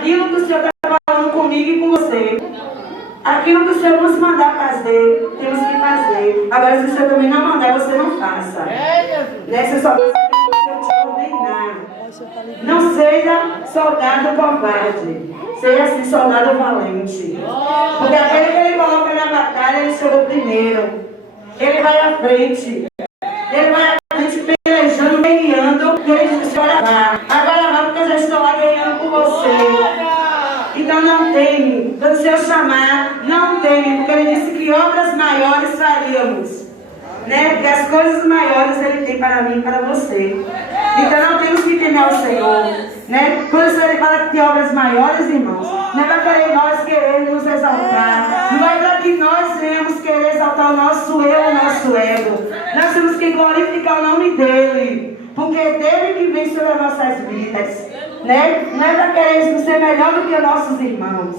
aquilo que o Senhor está falando comigo e com você. Aquilo que o Senhor nos mandar fazer, temos que fazer. Agora, se o Senhor também não mandar, você não faça. Você só faça aquilo que o Senhor te ordenar. Não seja soldado covarde. Seja assim, soldado valente. Porque aquele que ele coloca na batalha, ele chegou primeiro. Ele vai à frente. Ele vai à frente pelejando, guerreando, e ele diz: agora vá, porque eu já estou lá guerreando com você. Então não teme, quando o Senhor chamar, não teme, porque Ele disse que obras maiores faríamos, né? Porque as coisas maiores Ele tem para mim e para você. Então não temos que temer ao Senhor, né? Quando o Senhor fala que tem obras maiores, irmãos, não é para querer nós querer nos exaltar, não é para que nós venhamos querer exaltar o nosso eu, o nosso ego. Nós temos que glorificar o nome dEle, porque é dEle que vem sobre as nossas vidas. Né? Não é para querer ser melhor do que os nossos irmãos.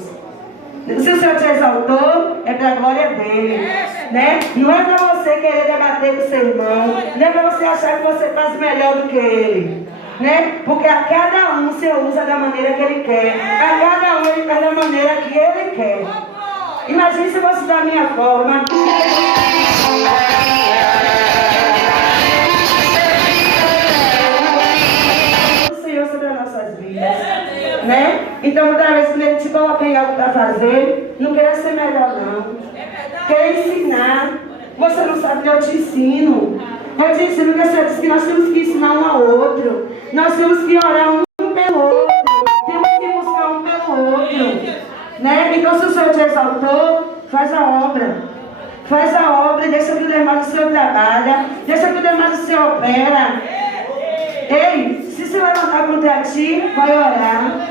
Se o Senhor te exaltou, é para a glória dele, né? Não é para você querer debater com o seu irmão, não é para você achar que você faz melhor do que ele, né? Porque a cada um o Senhor usa da maneira que ele quer, a cada um ele faz da maneira que ele quer. Imagine se fosse da minha forma. Né? Então, muitas vezes, quando Ele te coloca em algo para fazer, não queira ser melhor, não. Quer ensinar. Você não sabe, eu te ensino. Eu te ensino, porque o Senhor disse que nós temos que ensinar um ao outro. Nós temos que orar um pelo outro. Temos que buscar um pelo outro. Né? Então, se o Senhor te exaltou, faz a obra. Faz a obra e deixa que o demais do Senhor trabalha. Deixa que o demais do Senhor opera. Ei, se se levantar contra ti, vai orar.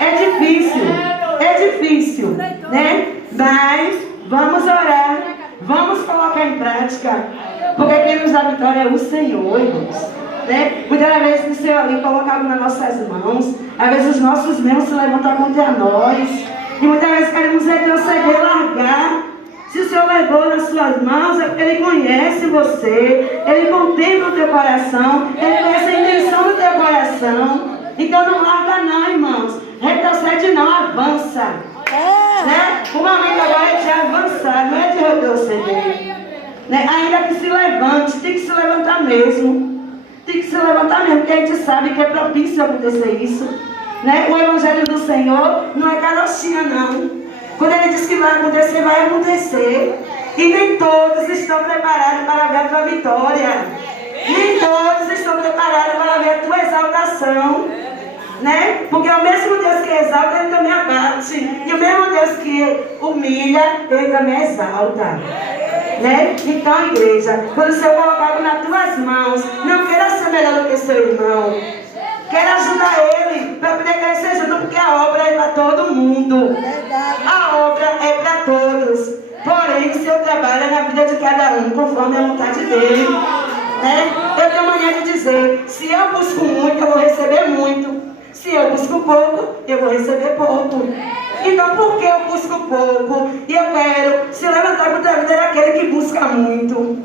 É difícil, né? Mas vamos orar, vamos colocar em prática, porque quem nos dá vitória é o Senhor, irmãos. Né? Muitas vezes o Senhor ali colocado nas nossas mãos, às vezes os nossos membros se levantam contra nós, e muitas vezes queremos retroceder, largar. Se o Senhor levou nas suas mãos, é porque Ele conhece você, Ele contempla o teu coração, Ele conhece a intenção do teu coração. Então não larga não, irmãos. Retrocede não, avança. Né? O momento agora é de avançar, não é de retroceder. Né? Ainda que se levante, tem que se levantar mesmo. Tem que se levantar mesmo, porque a gente sabe que é propício acontecer isso. Né? O Evangelho do Senhor não é carochinha não. Quando Ele diz que vai acontecer, vai acontecer. E nem todos estão preparados para ver a tua vitória. Nem todos estão preparados para ver a tua exaltação. Né? Porque o mesmo Deus que exalta, Ele também abate. E o mesmo Deus que humilha, Ele também exalta. Né? Então, igreja, quando o Senhor colocado nas tuas mãos, não queira ser melhor do que seu irmão. Quero ajudar ele para poder crescer junto, porque a obra é para todo mundo. A obra é para todos. Porém, o Senhor trabalha na vida de cada um, conforme a vontade dele. Né? Eu tenho mania de dizer: se eu busco muito, eu vou receber muito. Se eu busco pouco, eu vou receber pouco. Então, por que eu busco pouco e eu quero se levantar contra a vida daquele que busca muito?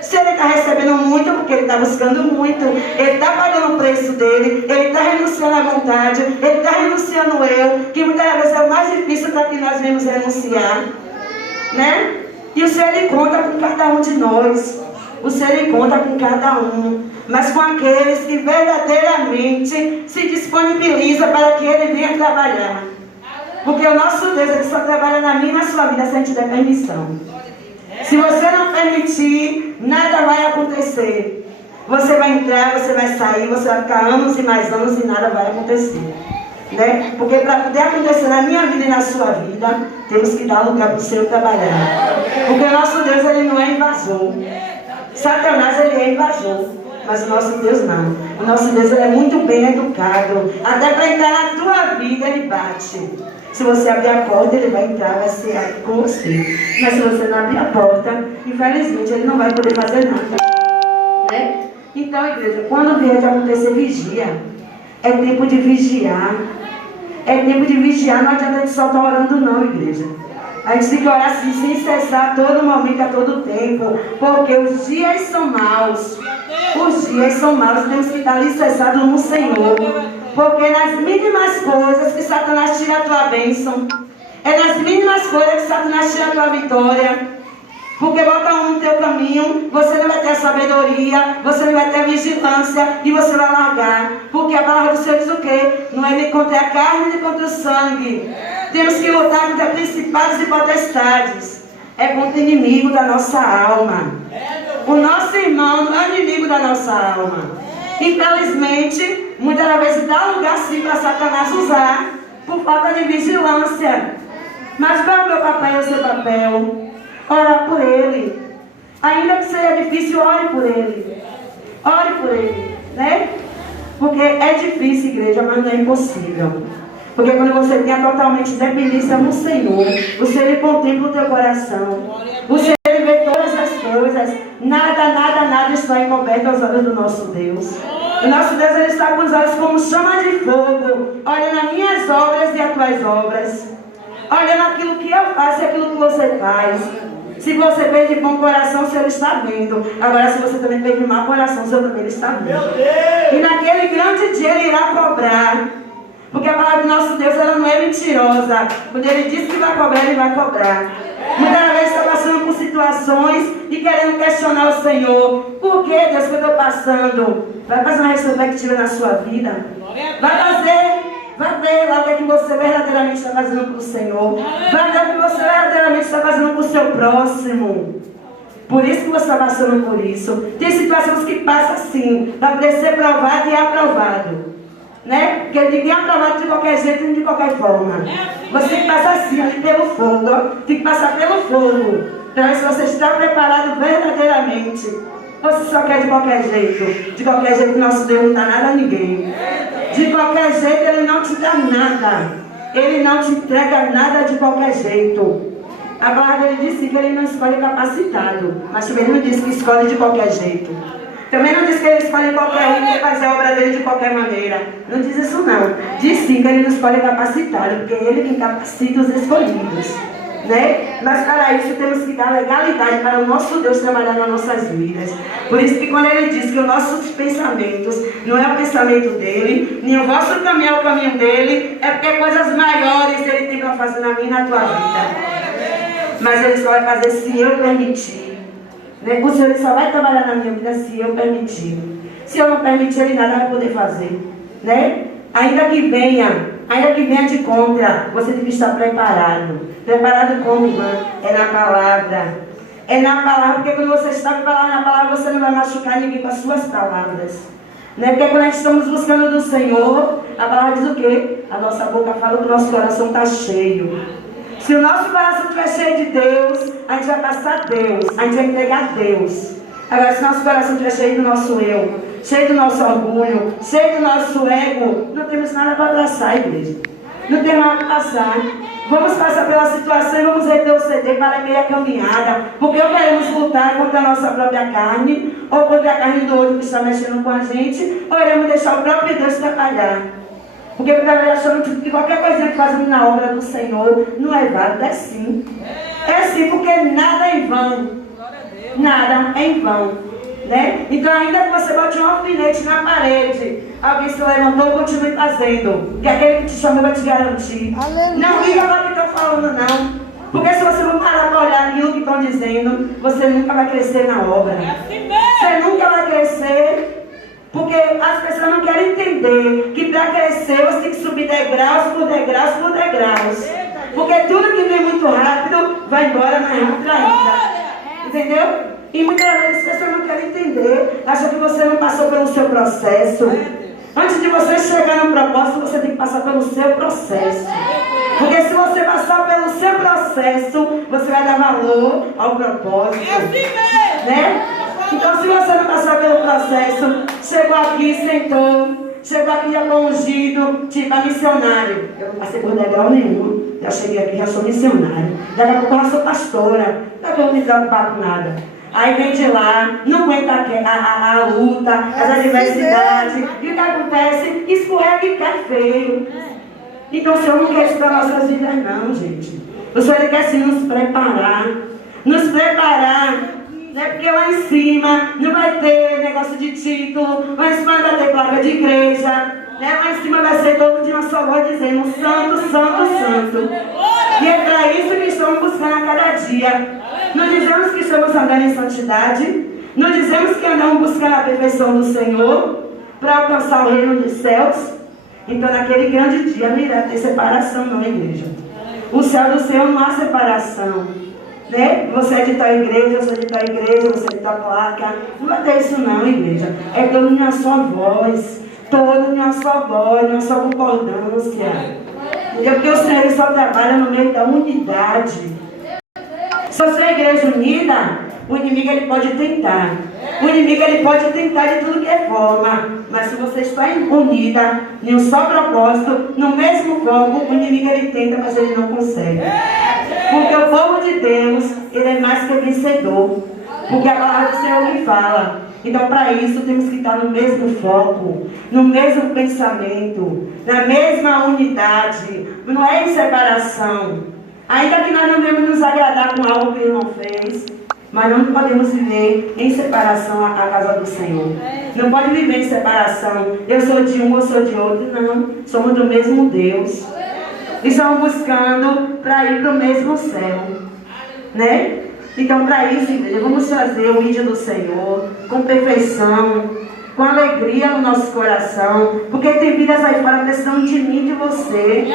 Se ele está recebendo muito, porque ele está buscando muito, ele está pagando o preço dele, ele está renunciando à vontade, ele está renunciando ao eu, que muitas vezes é o mais difícil para que nós venhamos renunciar. Né? E o Senhor ele conta com cada um de nós. O Senhor ele conta com cada um. Mas com aqueles que verdadeiramente se disponibilizam para que Ele venha trabalhar. Porque o nosso Deus ele só trabalha na minha e na sua vida se a gente der permissão. Se você não permitir, nada vai acontecer. Você vai entrar, você vai sair, você vai ficar anos e mais anos e nada vai acontecer. Né? Porque para poder acontecer na minha vida e na sua vida, temos que dar lugar para o Senhor trabalhar. Porque o nosso Deus ele não é invasor. Satanás ele é invasor, mas o nosso Deus não. O nosso Deus ele é muito bem educado. Até para entrar na tua vida ele bate. Se você abrir a porta, ele vai entrar, vai ser com você. Mas se você não abrir a porta, infelizmente ele não vai poder fazer nada. Né? Então, igreja, quando vier de acontecer vigia, é tempo de vigiar. É tempo de vigiar, não adianta a gente só estar orando não, igreja. A gente tem que orar assim, sem cessar, a todo momento, a todo tempo. Porque os dias são maus. Os dias são maus, temos que estar alicerçados no Senhor. Porque nas mínimas coisas que Satanás tira a tua bênção. É nas mínimas coisas que Satanás tira a tua vitória. Porque bota um no teu caminho, você não vai ter a sabedoria, você não vai ter a vigilância e você vai largar. Porque a palavra do Senhor diz o quê? Não é nem contra a carne, nem contra o sangue. Temos que lutar contra principados e potestades. É contra o inimigo da nossa alma. O nosso irmão não é o inimigo da nossa alma. Infelizmente, muitas vezes dá lugar sim para Satanás usar por falta de vigilância. Mas qual é o meu papel e o seu papel? Orar por ele. Ainda que seja difícil, ore por ele. Ore por ele, né? Porque é difícil, igreja, mas não é impossível. Porque quando você tem a totalmente dependência no Senhor, você ele contempla o teu coração. Você ele vê todas as coisas. Nada está encoberto aos olhos do nosso Deus. O nosso Deus ele está com os olhos como chama de fogo, olhando as minhas obras e as tuas obras. Olhando aquilo que eu faço e aquilo que você faz. Se você fez de bom coração, o Senhor está vendo. Agora, se você também fez de mau coração, o Senhor também está vendo. E naquele grande dia Ele irá cobrar. Porque a palavra do nosso Deus ela não é mentirosa. Quando Ele diz que vai cobrar, Ele vai cobrar. Muitas vezes está passando por situações e querendo questionar o Senhor. Por que, Deus, que eu estou passando? Vai fazer uma retrospectiva na sua vida. Vai fazer. Vai ver lá o que é que você verdadeiramente está fazendo para o Senhor. Vai ver o que você verdadeiramente está fazendo para o seu próximo. Por isso que você está passando por isso. Tem situações que passam assim, para poder ser provado e aprovado. Né? Porque ninguém é aprovado de qualquer jeito e de qualquer forma. Você tem que passar assim, ali pelo fogo. Ó. Tem que passar pelo fogo. Para ver se você está preparado verdadeiramente. Você só quer de qualquer jeito. De qualquer jeito, nosso Deus não dá nada a ninguém. De qualquer jeito, Ele não te dá nada. Ele não te entrega nada de qualquer jeito. A palavra dele disse que Ele não escolhe capacitado. Mas também não disse que escolhe de qualquer jeito. Também não diz que Ele escolhe qualquer um que fazer a obra dele de qualquer maneira. Não diz isso não. Diz sim que Ele não escolhe capacitado. Porque Ele quem capacita os escolhidos. Né? Mas para isso temos que dar legalidade para o nosso Deus trabalhar nas nossas vidas. Por isso que quando Ele diz que os nossos pensamentos não é o pensamento dele, nem o vosso caminho é o caminho dele, é porque coisas maiores Ele tem para fazer na minha e na tua vida. Mas Ele só vai fazer se eu permitir. Né? O Senhor só vai trabalhar na minha vida se eu permitir. Se eu não permitir, Ele nada vai poder fazer. Né? Ainda que venha de contra, você tem que estar preparado. Preparado como, irmã? É na palavra. É na palavra, porque quando você está preparado na palavra, você não vai machucar ninguém com as suas palavras. Né? Porque quando a gente estamos buscando do Senhor, a palavra diz o quê? A nossa boca fala que o nosso coração está cheio. Se o nosso coração estiver cheio de Deus, a gente vai passar Deus, a gente vai entregar Deus. Agora, se nosso coração estiver cheio do nosso eu, cheio do nosso orgulho, cheio do nosso ego, não temos nada para abraçar, igreja. Não tem nada para passar. Vamos passar pela situação e vamos retroceder para a meia caminhada. Porque ou queremos lutar contra a nossa própria carne, ou contra a carne do outro que está mexendo com a gente, ou iremos deixar o próprio Deus trabalhar. Porque muitas vezes achamos que qualquer coisa que fazemos na obra do Senhor não é válido. É sim. É sim, porque nada é em vão. Nada é em vão. Né? Então, ainda que você bote um alfinete na parede, alguém se levantou, continue fazendo. Que aquele que te chamou vai te garantir. Aleluia. Não liga para o que estão falando, não. Porque se você não parar para olhar aquilo que estão dizendo, você nunca vai crescer na obra. Você nunca vai crescer. Porque as pessoas não querem entender que para crescer você tem que subir degraus por degraus por degraus. Porque tudo que vem muito rápido vai embora mais rápido ainda. Entendeu? E muitas vezes as pessoas não querem entender, acham que você não passou pelo seu processo. Antes de você chegar no propósito, você tem que passar pelo seu processo. Porque se você passar pelo seu processo, você vai dar valor ao propósito. Né? Então, se você não passar pelo processo, chegou aqui, sentou, chegou aqui já ungido, tipo a missionário. Eu não passei por degrau nenhum. Já cheguei aqui, já sou missionário. Daqui a pouco eu já sou pastora. Daqui a pouco eu não me preocupar com nada. Aí vem de lá, não aguenta a luta, as adversidades. E o que acontece? Escorrega e cai feio. Então o Senhor não quer isso para nossas vidas não, gente. O Senhor quer sim nos preparar. Nos preparar. Né? Porque lá em cima não vai ter negócio de título. Lá em cima vai ter placa de igreja. Né? Lá em cima vai ser todo dia uma só voz dizendo santo, santo, santo. E é para isso que estamos buscando a cada dia. Não dizemos que estamos andando em santidade. Não dizemos que andamos buscando a perfeição do Senhor para alcançar o reino dos céus. Então naquele grande dia não irá ter separação não, igreja. O céu do Senhor não há separação. Né? Você é de tal igreja, você é de tal igreja, você é de tal placa. Não vai ter isso não, igreja. É todo em uma só voz. Todo em uma só voz, em uma só concordância. Porque o Senhor só trabalha no meio da unidade. Se você é igreja unida, o inimigo ele pode tentar. O inimigo ele pode tentar de tudo que é forma. Mas se você está unida, em um só propósito, no mesmo foco, o inimigo ele tenta, mas ele não consegue. Porque o povo de Deus, ele é mais que vencedor. Porque a palavra do Senhor me fala. Então, para isso, temos que estar no mesmo foco, no mesmo pensamento, na mesma unidade. Não é em separação. Ainda que nós não devemos nos agradar com algo que Ele não fez, mas não podemos viver em separação à casa do Senhor. Não pode viver em separação. Eu sou de um, eu sou de outro. Não. Somos do mesmo Deus. E estamos buscando para ir para o mesmo céu. Né? Então, para isso, igreja, vamos trazer o ídolo do Senhor com perfeição, com alegria no nosso coração, porque tem vidas aí fora precisando de mim e de você.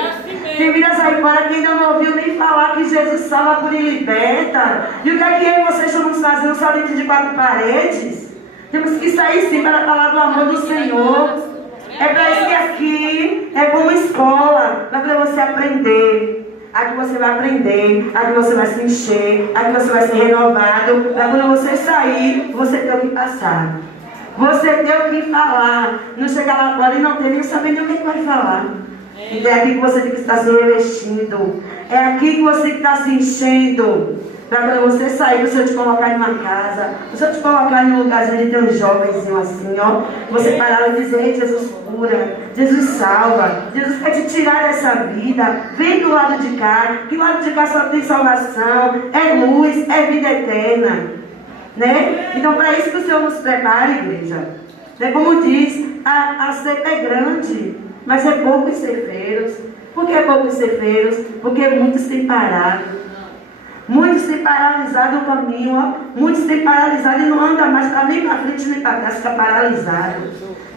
Tem vidas aí fora que ainda não ouviu nem falar que Jesus salva, cura e liberta. E o que é que eu e você estamos fazendo só dentro de 4 paredes? Temos que sair sim para falar do amor do Senhor. É para isso que aqui é como escola, para você aprender. Aqui você vai aprender, aqui você vai se encher, aqui você vai ser renovado. Para quando você sair, você ter o que passar. Você ter o que falar. Não chegar lá fora e não ter nem saber nem o que vai falar. Então é aqui que você tem que estar se revestindo. É aqui que você tem que estar se enchendo. Para quando você sair, você te colocar em uma casa, você te colocar em um lugarzinho de ter um jovenzinho assim, ó. Você parar e dizer, Jesus cura, Jesus salva, Jesus quer te tirar dessa vida. Vem do lado de cá, que o lado de cá só tem salvação, é luz, é vida eterna. Né? Então, para isso que o Senhor nos prepara, igreja. Né? Como diz, a seita é grande, mas é poucos ceifeiros. Por que poucos ceifeiros? Porque muitos têm parado. Muitos têm paralisado o caminho, ó. Muitos têm paralisado e não andam mais para nem para frente nem para trás, fica paralisado.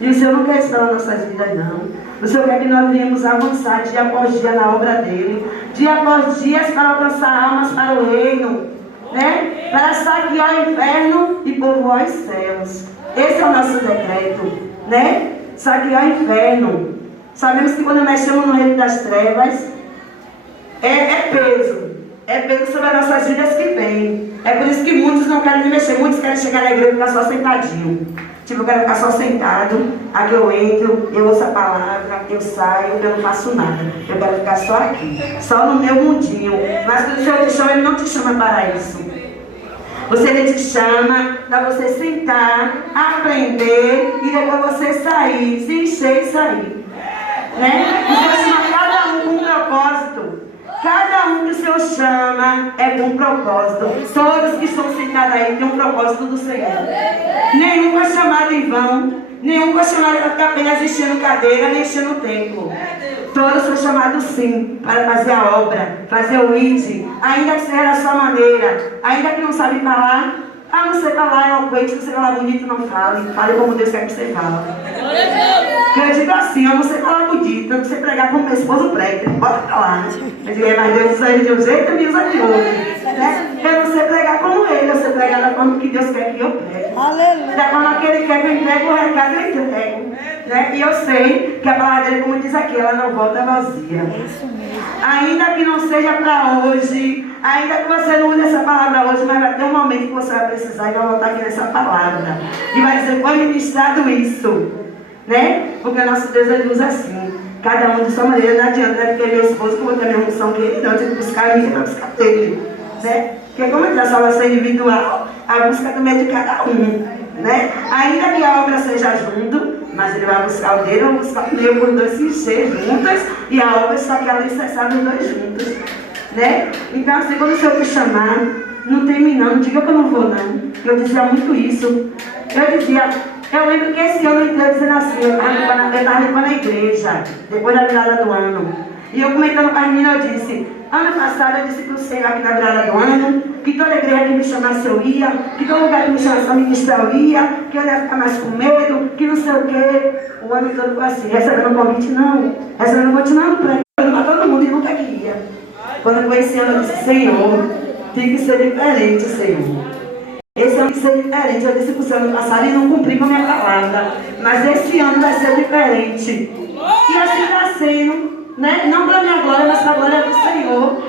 E o Senhor não quer isso para nossas vidas, não. O Senhor quer que nós venhamos avançar dia após dia na obra dele, dia após dia para alcançar almas para o reino, né? Para saquear o inferno e povoar os céus. Esse é o nosso decreto, né? Saquear o inferno. Sabemos que quando mexemos no reino das trevas, é peso. É peso sobre as nossas vidas que vem. É por isso que muitos não querem mexer. Muitos querem chegar na igreja e ficar só sentadinho. Tipo, eu quero ficar só sentado. Aqui eu entro, eu ouço a palavra, eu saio, eu não faço nada. Eu quero ficar só aqui. Só no meu mundinho. Mas quando o Senhor te chama, Ele não te chama para isso. Ele te chama para você sentar, aprender e depois você sair, se encher e sair. Né? O Senhor chama cada um com um propósito. Cada um que o Senhor chama é com um propósito. Todos que estão sentados aí têm um propósito do Senhor. Nenhum foi chamado em vão. Nenhum foi chamado para ficar apenas enchendo cadeira, nem enchendo o templo. Todos foram chamados sim para fazer a obra, fazer o ID, ainda que seja da sua maneira, ainda que não sabe falar. Ah, você falar eloquente, você falar bonito, não fale. Fale como Deus quer que você fale. Eu digo assim, ó, você falar bonito, você pregar como meu esposo prega, bota pra lá. Eu digo, mas Deus usa ele de um jeito e me usa de outro. Né? Eu não sei pregar como ele, eu sei pregar da forma que Deus quer que eu pregue. Da forma que Ele quer que eu entregue o recado, eu entrego. Né? E eu sei que a palavra dele, como diz aqui, ela não volta vazia. Ainda que não seja para hoje, ainda que você não use essa palavra hoje, mas vai ter um momento que você vai precisar e vai voltar aqui nessa palavra. E vai dizer, foi ministrado isso. Né? Porque o nosso Deus ele usa assim. Cada um de sua maneira, não adianta, né? Porque meu esposo, como eu tenho a mesma unção que ele, não, eu tenho que buscar a minha, eu buscar dele. Né? Porque como ele dá salvação individual, a busca também é de cada um. Né? Ainda que a obra seja junto, mas ele vai buscar o dele, eu vou buscar o meu, por dois se encher juntas, e a obra só que ela incessar os dois juntos. Né? Então, assim, quando o Senhor te chamar, não termina, não diga que eu não vou, não. Eu dizia muito isso. Eu dizia, Eu lembro que esse ano eu entrei dizendo assim, eu estava limpando a igreja, depois da virada do ano. E eu comentando com a menina, eu disse, ano passado eu disse para o Senhor aqui na virada do ano, que toda igreja que me chamasse eu ia, que todo lugar que me chamasse para ministrar eu ia, que eu ia ficar mais com medo, que não sei o quê. O ano todo foi assim, recebendo um convite não, recebendo continuando pregando para todo mundo e nunca queria. Quando eu conheci ela, eu disse, Senhor, tem que ser diferente, Senhor. Esse ano tem que ser diferente. Eu disse para o Senhor ano passado e não cumpri com a minha palavra. Mas esse ano vai ser diferente. E assim está sendo, né? Não para a minha glória, mas para a glória do Senhor.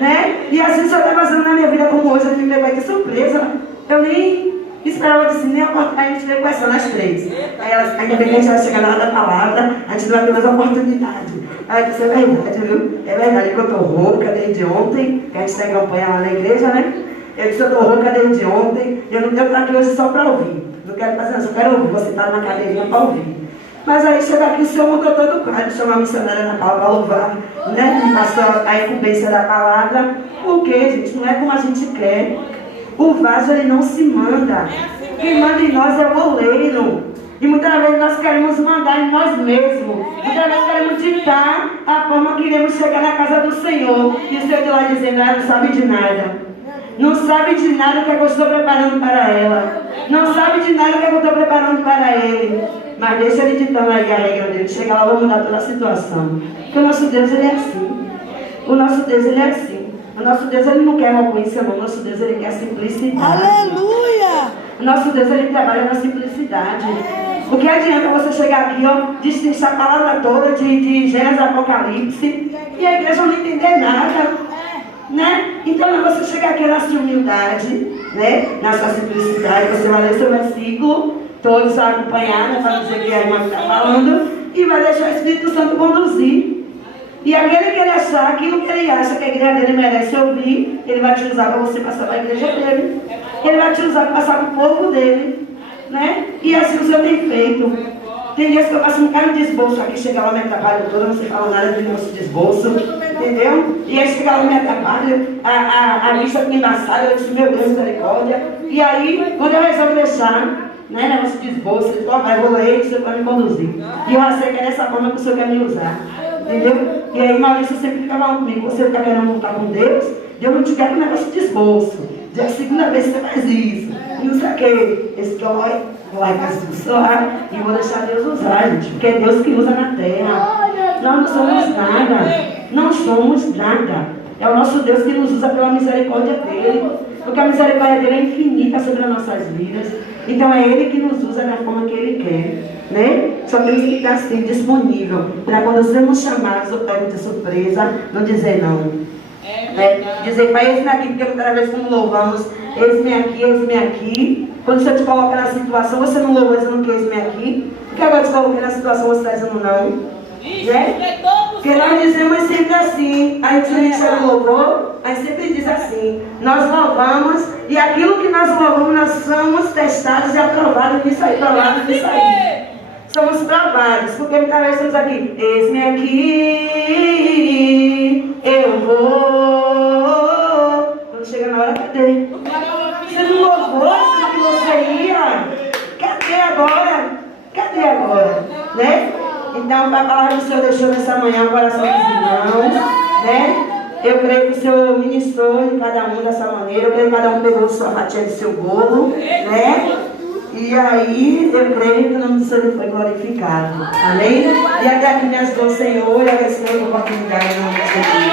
Né? E assim o Senhor está fazendo na minha vida como hoje. Eu me pegou de surpresa. Eu nem esperava assim, nem a oportunidade. A gente veio conversando as três. Aí elas, ainda bem que a gente vai chegar na hora da palavra, a gente não vai ter mais oportunidade. Aí eu disse, é verdade, viu? É verdade que eu estou rouca desde ontem, que a gente tem campanha lá na igreja, né? Eu disse, eu estou rouca desde ontem, eu não tenho para aqui hoje só para ouvir. Não quero fazer nada, só quero ouvir, você está na cadeirinha para ouvir. Mas aí chega aqui, o Senhor mudou todo o quadro, chamou a missionária na palavra para louvar, né? Passou a incumbência da palavra. Por quê, gente? Não é como a gente quer. O vaso, ele não se manda. Quem manda em nós é o oleiro. E muitas vezes nós queremos mandar em nós mesmos. Muitas vezes queremos ditar a forma que iremos chegar na casa do Senhor. E o Senhor de lá dizendo, ela não sabe de nada. Não sabe de nada o que eu estou preparando para ela. Não sabe de nada o que eu estou preparando para ele. Mas deixa ele ditando aí a regra dele. Chega lá, vai mudar toda a situação. Porque o nosso Deus, ele é assim. O nosso Deus, ele é assim. O nosso Deus, ele não quer arrogância, não. O nosso Deus, ele quer simplicidade. Aleluia! O nosso Deus, ele trabalha na simplicidade. O que adianta você chegar aqui, ó, destrinchar a palavra toda de Gênesis Apocalipse e a igreja não entender nada. Né? Então, você chegar aqui na sua humildade, né? Na sua simplicidade, você vai ler seu versículo, todos vão acompanhar, né? Para dizer que a irmã está falando, e vai deixar o Espírito Santo conduzir. E aquele que ele achar, aquilo que ele acha que a igreja dele merece ouvir, ele vai te usar para você passar para a igreja dele. Ele vai te usar para passar para o povo dele. Né? E assim o Senhor tem feito. Tem dias que eu faço um cara de esboço aqui, chega lá, me atrapalha toda, não sei falar nada de nosso esboço, entendeu? E aí chega lá, me atrapalha, a vista fica embaçada, eu disse, meu Deus, misericórdia. E aí, quando eu resolvo deixar, né, negócio de esboço, ele fala, vai, vou ler, você vai me conduzir. E eu sei que é dessa forma que o Senhor quer me usar, entendeu? E aí, Maurício sempre fica falando comigo, você fica querendo montar com Deus, Deus não te quer com negócio de esboço. Já é a segunda vez que você faz isso. E não sei o que. Esse que vai abençoar e vou deixar Deus usar, gente. Porque é Deus que usa na terra. Nós não somos nada. Não somos nada. É o nosso Deus que nos usa pela misericórdia dele. Porque a misericórdia dele é infinita sobre as nossas vidas. Então é ele que nos usa da forma que ele quer. Né? Só temos que estar assim, disponível. Para quando sermos chamados, ou pego de surpresa, não dizer não. Dizer para eis-me aqui, porque muitas vezes como louvamos, eis-me aqui. Quando você te coloca na situação, você não louvou dizendo que eis-me aqui. Porque agora te coloquei na situação, você está dizendo não. Né? Porque nós dizemos sempre assim, a gente chama louvor, a gente sempre diz assim, nós louvamos e aquilo que nós louvamos, nós somos testados e aprovados nisso aí, provados nisso aí. Somos provados, porque muitas vezes estamos aqui, eis-me aqui, eu vou. Quando chega na hora, cadê? Você não louvou assim que você ia? Cadê agora? Cadê agora? Né? Então, a palavra do Senhor deixou nessa manhã o coração dos irmãos, né? Eu creio que o Senhor ministrou de cada um dessa maneira, eu creio que cada um pegou sua fatia de seu bolo, né? E aí, eu creio que o nome do Senhor foi glorificado. Amém? E até aqui me ajudou o Senhor e agradeço a oportunidade em nome de Jesus.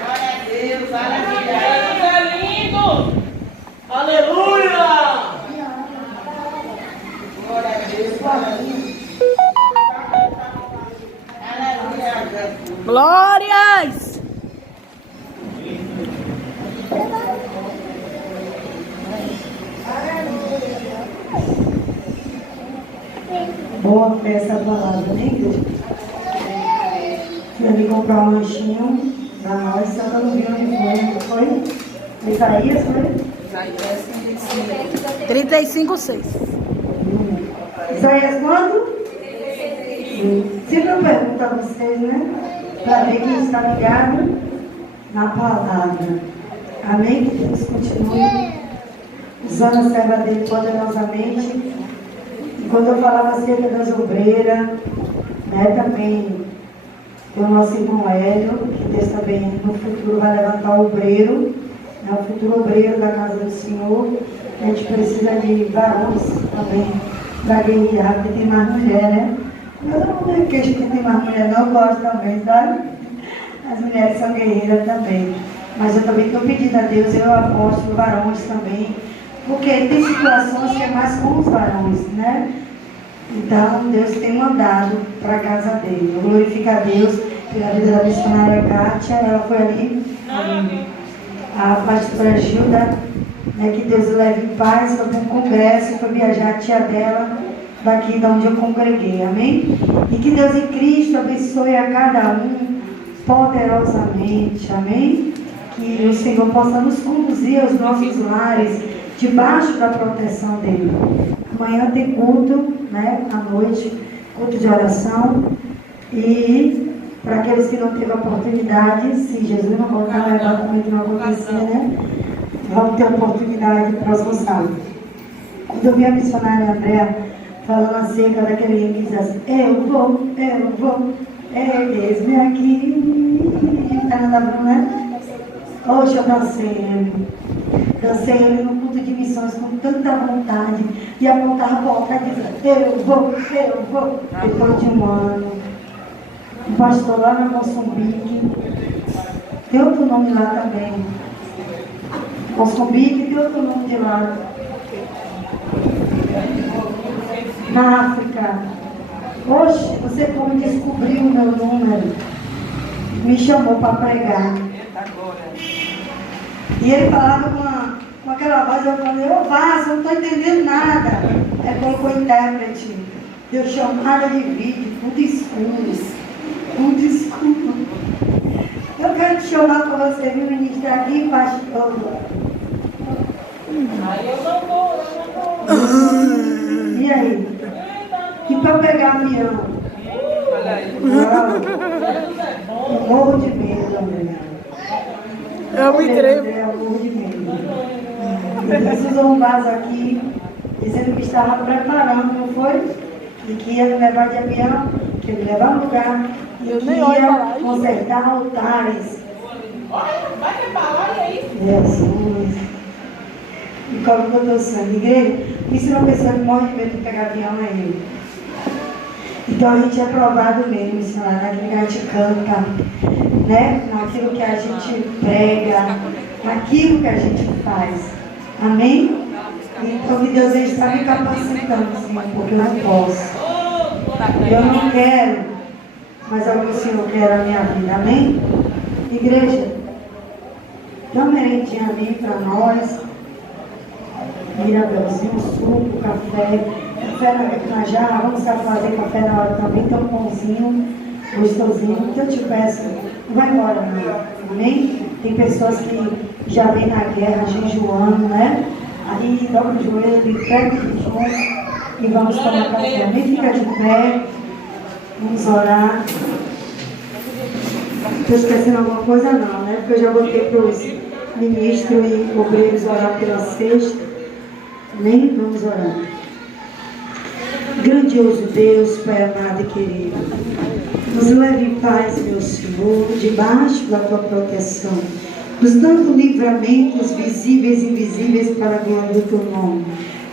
Glória a Deus, aleluia. É lindo! Aleluia! Glória a Deus, aleluia. Glórias! Boa festa a palavra, né, igreja? Fui ali comprar um lanchinho pra nós, só que eu não vi onde foi. Isaías, foi? Isaías 35:6. Isaías quanto? Sempre eu pergunto a vocês, né? Para ver quem está ligado na palavra. Amém? Que Deus continue usando a serva dele poderosamente. E quando eu falava acerca das obreiras, né, também tem o nosso irmão Hélio, que Deus também no futuro vai levantar o obreiro, né, o futuro obreiro da casa do Senhor. A gente precisa de varões também para guerrear, porque tem mais mulher, né? Mas eu não tenho queixa que tem mais mulher, não, eu gosto também, sabe? As mulheres são guerreiras também. Mas eu também estou pedindo a Deus, eu aposto varões também, porque tem situações que é mais com os varões, né? Então, Deus tem mandado para a casa dele. Eu glorifico a Deus pela vida da missionária Kátia, ela foi ali, a pastora Gilda, né, que Deus leve em paz, foi para um congresso, foi viajar a tia dela, daqui de onde eu congreguei, amém? E que Deus em Cristo abençoe a cada um poderosamente, amém? Que o Senhor possa nos conduzir aos nossos lares, debaixo da proteção dele. Amanhã tem culto, né, à noite, culto de oração. E para aqueles que não tiveram oportunidade, se Jesus não voltar, como que não acontecer, né? Vamos ter oportunidade no próximo sábado. Quando eu vi a missionária Andréa falando acerca daquele que diz assim, eu vou, eis-me aqui. Fernanda Bruno, né? Hoje eu dancei ele no culto de missões com tanta vontade, e apontar a boca e dizer, eu vou. Depois de um ano, um pastor lá na Moçambique, tem outro nome lá também. Moçambique tem outro nome de lá. Na África. Hoje, você como descobriu o meu número, me chamou para pregar. E ele falava com aquela voz, eu falei, ô Vaz, eu não estou entendendo nada. Aí colocou intérprete. Deu chamada de vídeo, tudo escuro. Eu quero te chamar para você vir ministrar aqui, pastor. Aí eu não vou. E aí? E para pegar avião? Eu morro de medo, André. Eu me trevo. Eu morro de medo. Jesus usou um vaso aqui, dizendo que estava preparando, não foi? E que ia me levar de avião, que ia me levar a um lugar, e que ia consertar altares. Olha, vai preparar, olha aí. Jesus. E como que eu estou sangue? Igreja, isso é uma pessoa que morre de medo de pegar avião, é ele. Então a gente é provado mesmo, missionário, naquilo que a gente canta, né? Naquilo que a gente prega, naquilo que a gente faz. Amém? Então que Deus está me capacitando, Senhor, porque eu não posso. Eu não quero, mas é o que o Senhor quer na minha vida. Amém? Igreja, dá uma merendinha ali para nós. Mirabelzinho, suco, café na jarra, vamos fazer café na hora também, tem um pãozinho gostosinho, que eu te peço, não vai embora não, amém? Tem pessoas que já vêm na guerra jejuando, né? Aí dobra o joelho, pega o jejum e vamos tomar café, amém? Fica de pé, vamos orar. Estou esquecendo alguma coisa não, né? Porque eu já botei para os ministros e obreiros orar pela sexta. Amém? Vamos orar. Grandioso Deus, Pai amado e querido, nos leve em paz, meu Senhor, debaixo da tua proteção, nos dando livramentos visíveis e invisíveis para a glória do teu nome.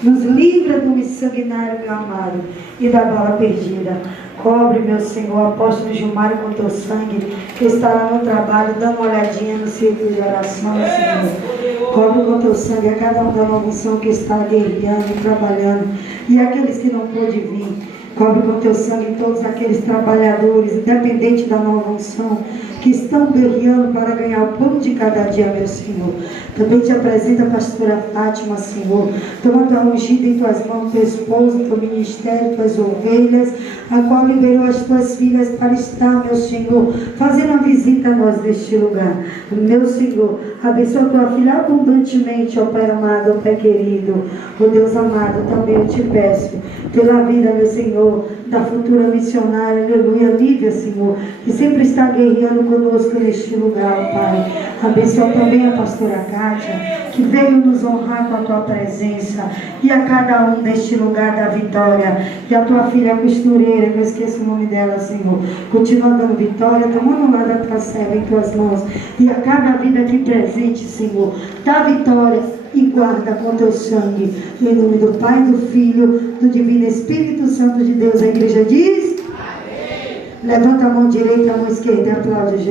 Nos livra do sanguinário, meu amado, e da bala perdida. Cobre, meu Senhor, o apóstolo Gilmário com teu sangue, que está lá no trabalho, dando uma olhadinha no círculo de oração, Senhor. Cobre com teu sangue a cada um da nova unção que está guerreando, trabalhando, e aqueles que não pôde vir. Cobre com teu sangue todos aqueles trabalhadores, independente da nova unção, que estão guerreando para ganhar o pão de cada dia, meu Senhor. Também te apresenta a pastora Fátima, Senhor. Toma tua ungida em tuas mãos, teu esposo, teu ministério, tuas ovelhas, a qual liberou as tuas filhas para estar, meu Senhor, fazendo a visita a nós neste lugar. Meu Senhor, abençoa tua filha abundantemente, ó Pai amado, ó Pai querido, ó Deus amado, também eu te peço, pela vida, meu Senhor, da futura missionária, aleluia, Lívia, Senhor, que sempre está guerreando conosco neste lugar, Pai. Abençoa também a pastora Kátia, que veio nos honrar com a tua presença, e a cada um deste lugar da vitória, e a tua filha costureira, eu esqueço o nome dela, Senhor, continua dando vitória, tomando lá da tua serva em tuas mãos, e a cada vida aqui presente, Senhor, dá vitória e guarda com teu sangue, em nome do Pai, do Filho, do Divino Espírito Santo de Deus. A igreja diz: amém. Levanta a mão direita, a mão esquerda e aplaude Jesus.